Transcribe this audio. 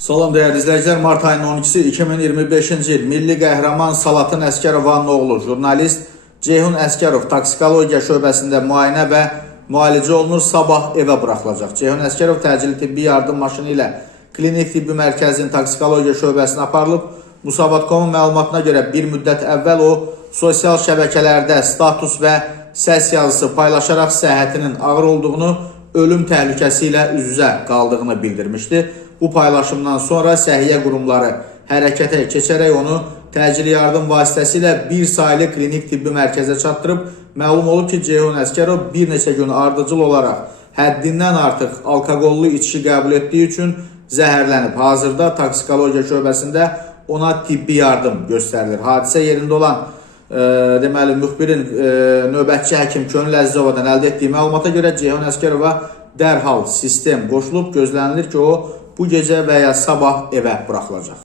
Salam değerli izleyiciler, Mart ayının 12-si 2025-ci il Milli Qəhrəman Salatın Əskərovanın oğlu jurnalist Ceyhun Əskərov toksikologiya şöbəsində müayinə və müalicə olunur, sabah evə buraxılacaq. Ceyhun Əskərov təcili tibbi yardım maşını ilə klinik tibbi mərkəzinin toksikologiya şöbəsinə aparılıb. Musavat.com-un məlumatına görə bir müddət əvvəl o sosial şəbəkələrdə status və səs yazısı paylaşaraq səhhətinin ağır olduğunu, ölüm təhlükəsi ilə üz-üzə qaldığını bildirmişdi. Bu paylaşımdan sonra səhiyyə qurumları hərəkətə keçərək onu təcili yardım vasitəsilə bir sayılı klinik tibbi mərkəzə çatdırıb. Məlum olub ki, Ceyhun Əskərov bir neçə gün ardıcıl olaraq həddindən artıq alkoqollu içki qəbul etdiyi üçün zəhərlənib. Hazırda toksikologiya şöbəsində ona tibbi yardım göstərilir. Hadisə yerində olan deməli müxbirin növbətçi həkim Könül Əzizovadan əldə etdiyi məlumata görə Ceyhun Əskərova dərhal sistem qoşulub, gözlənilir ki, o bu gecə və ya sabah evə buraxılacaq.